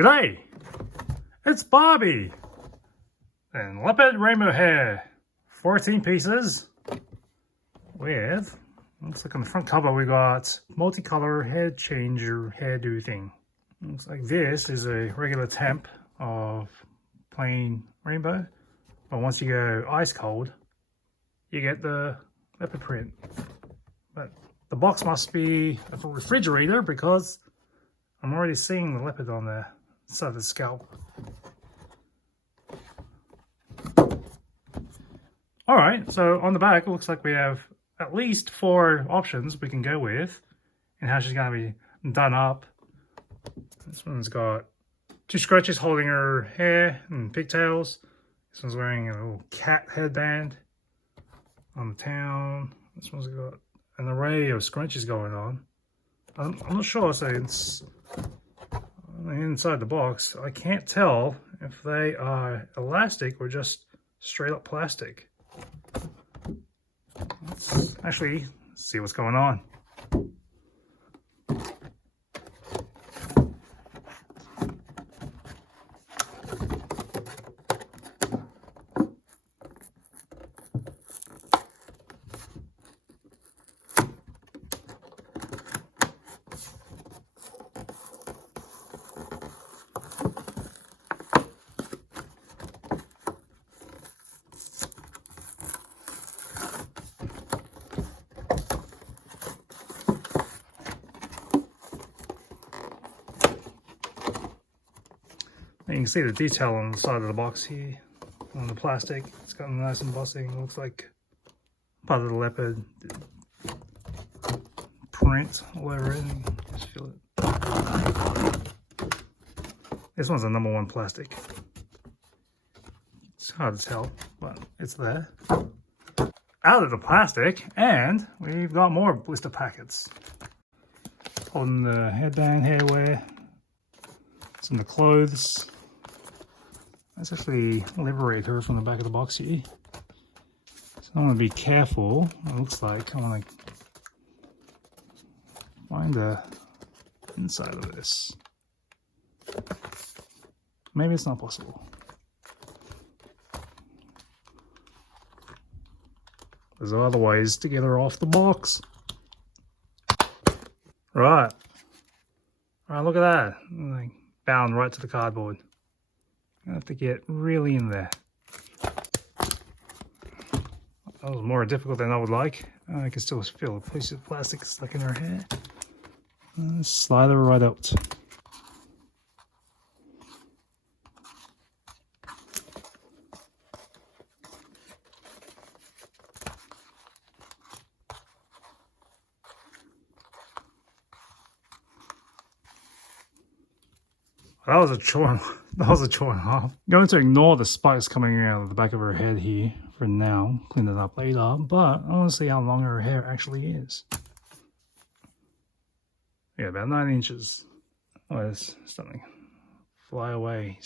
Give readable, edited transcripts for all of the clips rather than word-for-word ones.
G'day! It's Barbie! And Leopard Rainbow Hair. 14 pieces with, looks like on the front cover we got multicolor head changer hairdo thing. Looks like this is a regular temp of plain rainbow, but once you go ice cold, you get the leopard print. But the box must be a refrigerator because I'm already seeing the leopard on the side of the scalp. Alright, so on the back it looks like we have at least 4 options we can go with and how she's going to be done up. This one's got 2 scrunchies holding her hair and pigtails. This one's wearing a little cat headband on the town. This one's got an array of scrunchies going on. I'm not sure, so it's inside the box. I can't tell if they are elastic or just straight up plastic. Let's actually see what's going on. You can see the detail on the side of the box here, on the plastic. It's got a nice embossing. It looks like part of the leopard print all over it. Just feel it. This one's a #1 plastic. It's hard to tell, but it's there. Out of the plastic, and we've got more blister packets. Holding the headband, hairwear, some of the clothes. Let's actually liberate her from the back of the box here. So I want to be careful. It looks like I want to find the inside of this. Maybe it's not possible. There's other ways to get her off the box. Right. Alright, look at that. Like bound right to the cardboard. I have to get really in there. That was more difficult than I would like. I can still feel a piece of plastic stuck in her hair. Slide her right out. That was a chore. That was a chore and a half. I'm going to ignore the spikes coming out of the back of her head here for now. Clean it up later, but I want to see how long her hair actually is. Yeah, about 9 inches. Oh, there's something. Fly away.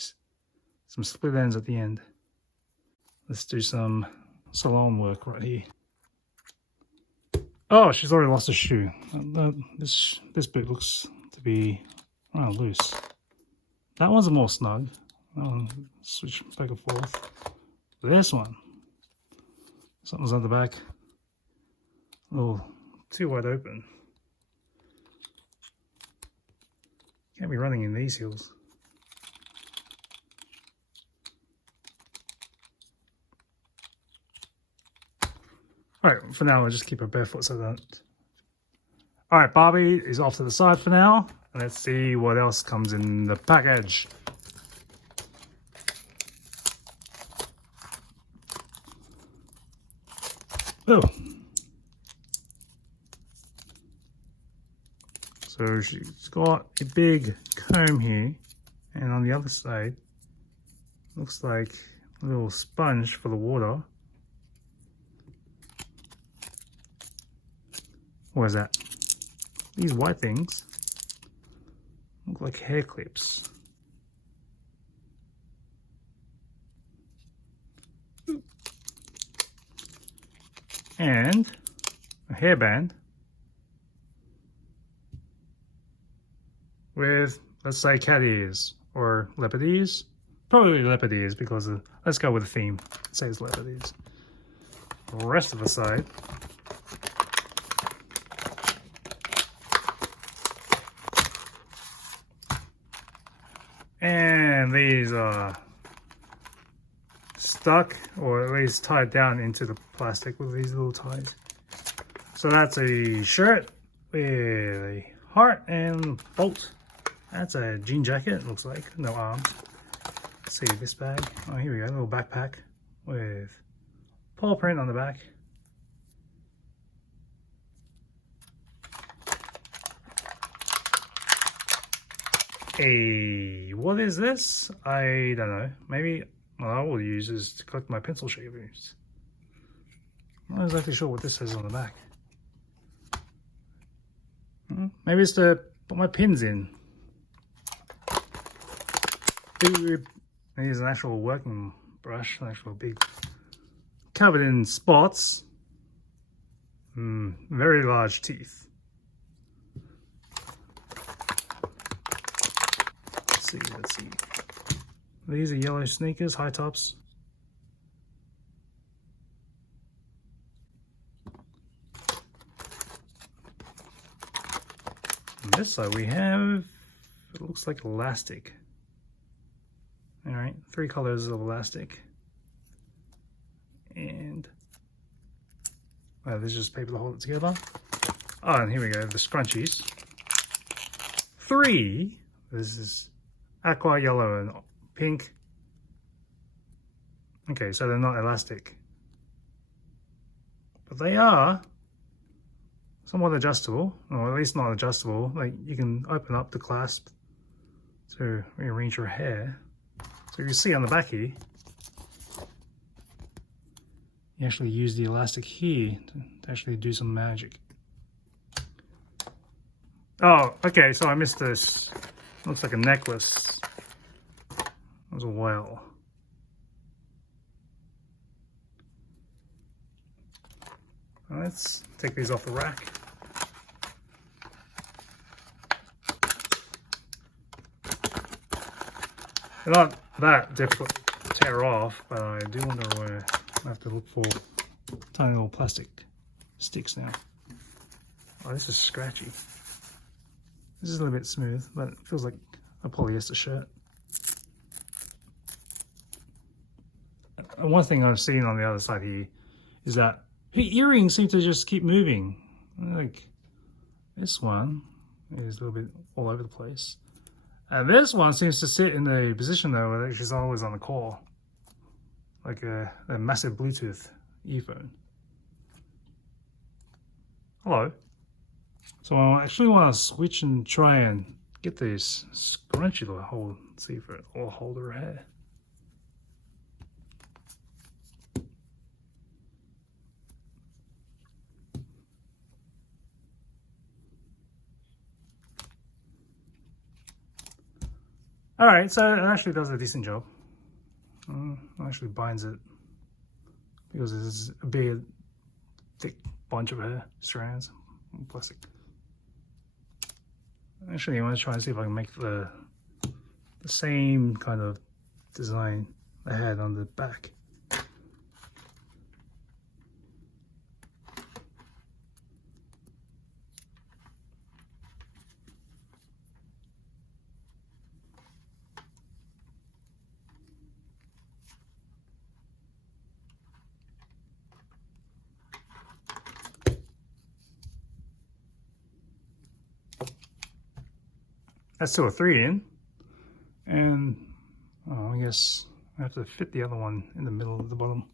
Some split ends at the end. Let's do some salon work right here. Oh, she's already lost a shoe. This bit looks to be loose. That one's more snug. That one switch back and forth. This one, something's on the back. A little too wide open. Can't be running in these heels. Alright, for now we'll just keep her barefoot so that... Alright, Barbie is off to the side for now. Let's see what else comes in the package. Oh. So she's got a big comb here, and on the other side, looks like a little sponge for the water. What is that? These white things look like hair clips. And a hairband with, let's say, cat ears or leopardese. Probably leopardese because let's go with the theme. It says leopardese. The rest of the side. And these are stuck, or at least tied down into the plastic with these little ties. So that's a shirt with a heart and bolt. That's a jean jacket, it looks like, no arms. Let's see this bag. Oh, here we go, a little backpack with paw print on the back. What is this? I don't know. Maybe what I will use is to collect my pencil shavers. I'm not exactly sure what this says on the back. Maybe it's to put my pins in. Here's an actual working brush, an actual big, covered in spots. Very large teeth. Let's see. These are yellow sneakers, high tops. On this side we have, it looks like elastic. All right, 3 colors of elastic. And, there's just paper to hold it together. Oh, and here we go, the scrunchies. 3, this is aqua, yellow, and pink. Okay, so they're not elastic. But they are somewhat adjustable, or at least not adjustable. Like, you can open up the clasp to rearrange your hair. So you see on the back here, you actually use the elastic here to actually do some magic. Oh, okay, so I missed this. Looks like a necklace as well. Let's take these off the rack. They're not that difficult to tear off, but I do wonder where I have to look for tiny little plastic sticks now. Oh, this is scratchy. This is a little bit smooth, but it feels like a polyester shirt. And one thing I've seen on the other side here is that the earrings seem to just keep moving. Like this one is a little bit all over the place. And this one seems to sit in a position though where she's always on the call. Like a massive Bluetooth earphone. Hello. So I actually want to switch and try and get this scrunchie to hold, see if it will hold her hair. Alright, so it actually does a decent job. It actually binds it because it's a big, thick bunch of hair strands, plastic. Actually, I want to try and see if I can make the same kind of design I had on the back. That's 2 or 3 in, and I guess I have to fit the other one in the middle of the bottom.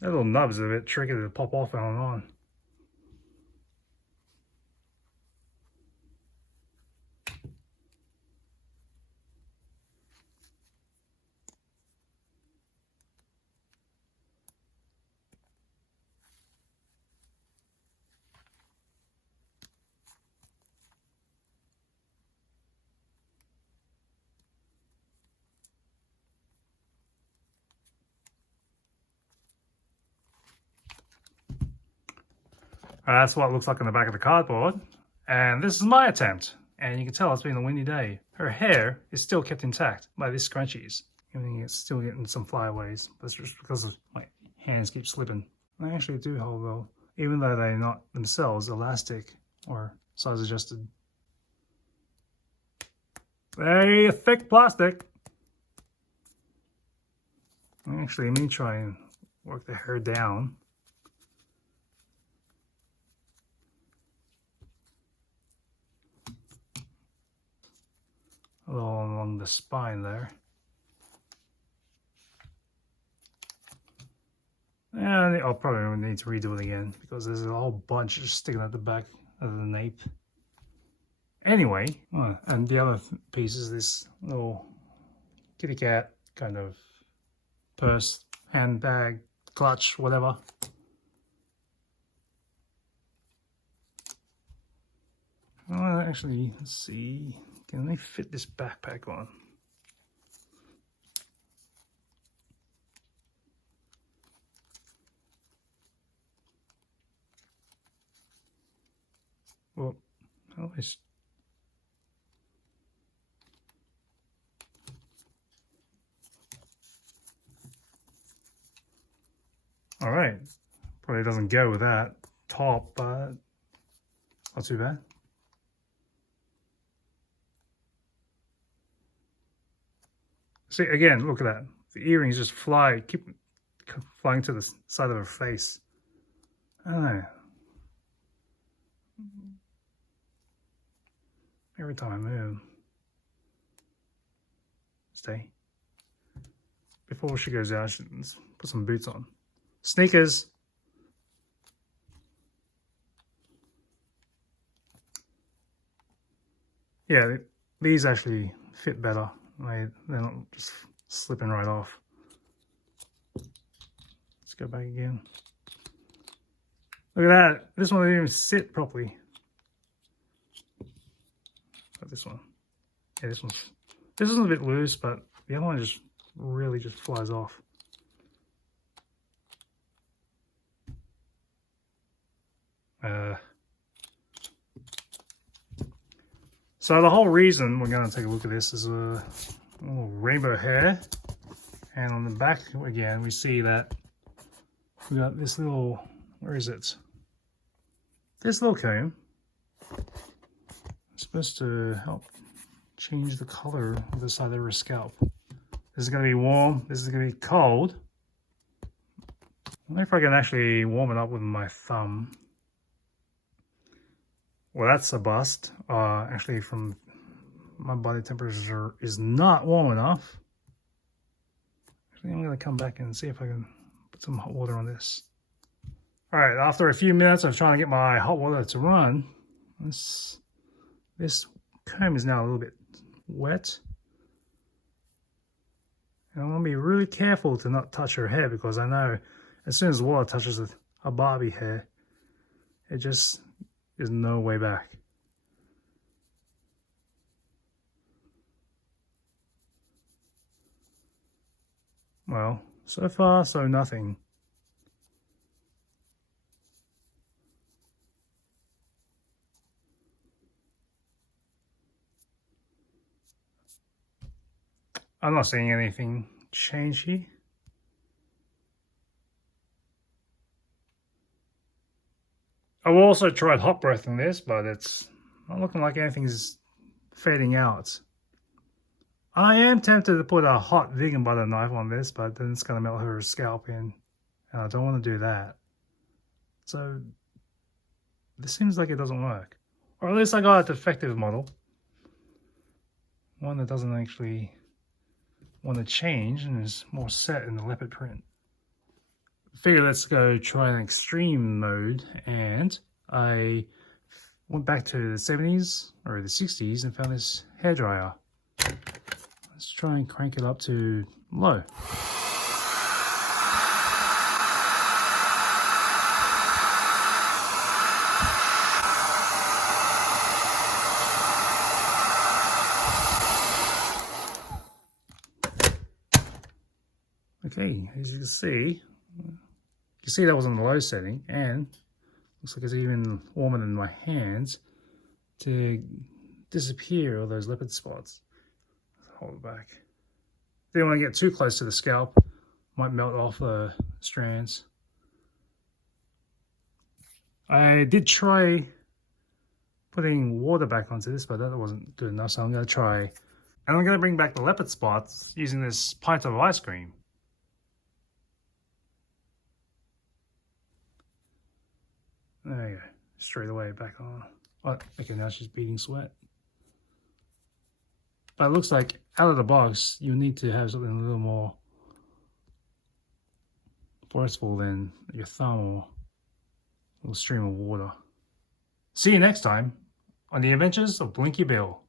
That little nub is a bit tricky to pop off and on. That's what it looks like on the back of the cardboard. And this is my attempt. And you can tell it's been a windy day. Her hair is still kept intact by these scrunchies. I mean, it's still getting some flyaways. That's just because of my hands keep slipping. They actually do hold well, even though they're not themselves elastic or size adjusted. Very thick plastic. Actually, let me try and work the hair down. A little along the spine there. And I'll probably need to redo it again because there's a whole bunch just sticking at the back of the nape. Anyway, and the other piece is this little kitty cat kind of purse, handbag, clutch, whatever. Well, actually, let's see. Can they fit this backpack on? Well, at least. All right, probably doesn't go with that top, but not too bad. See, again, look at that. The earrings just keep flying to the side of her face. I don't know. Every time I move. Stay. Before she goes out, let's put some boots on. Sneakers. Yeah, these actually fit better. They're not just slipping right off. Let's go back again. Look at that. This one didn't even sit properly. But this one. Yeah, this one's a bit loose, but the other one just really just flies off. So the whole reason we're going to take a look at this is a little rainbow hair, and on the back again we see that we got this little, where is it? This little comb. It's supposed to help change the color of the side of her scalp. This is going to be warm. This is going to be cold. I wonder if I can actually warm it up with my thumb. Well, that's a bust. Actually, from my body temperature is not warm enough. Actually, I'm going to come back and see if I can put some hot water on this. All right, after a few minutes of trying to get my hot water to run, this comb is now a little bit wet. And I'm going to be really careful to not touch her hair, because I know as soon as the water touches a Barbie hair, it just is no way back. Well, so far, so nothing. I'm not seeing anything change here. I've also tried hot breathing this, but it's not looking like anything's fading out. I am tempted to put a hot vegan butter knife on this, but then it's going to melt her scalp in, and I don't want to do that. So this seems like it doesn't work. Or at least I got a defective model. One that doesn't actually want to change and is more set in the leopard print. Figure let's go try an extreme mode, and I went back to the 70s or the 60s and found this hairdryer. Let's try and crank it up to low. Okay, as you can see that was on the low setting, and Looks like it's even warmer than my hands to disappear all those leopard spots. Hold it back. Didn't want to get too close to the scalp. Might melt off the strands. I did try putting water back onto this, but that wasn't good enough, so I'm going to try. And I'm going to bring back the leopard spots using this pint of ice cream. There you go. Straight away back on. Oh, okay, now she's beating sweat. But it looks like out of the box, you need to have something a little more forceful than your thumb or a little stream of water. See you next time on the adventures of Blinky Bill.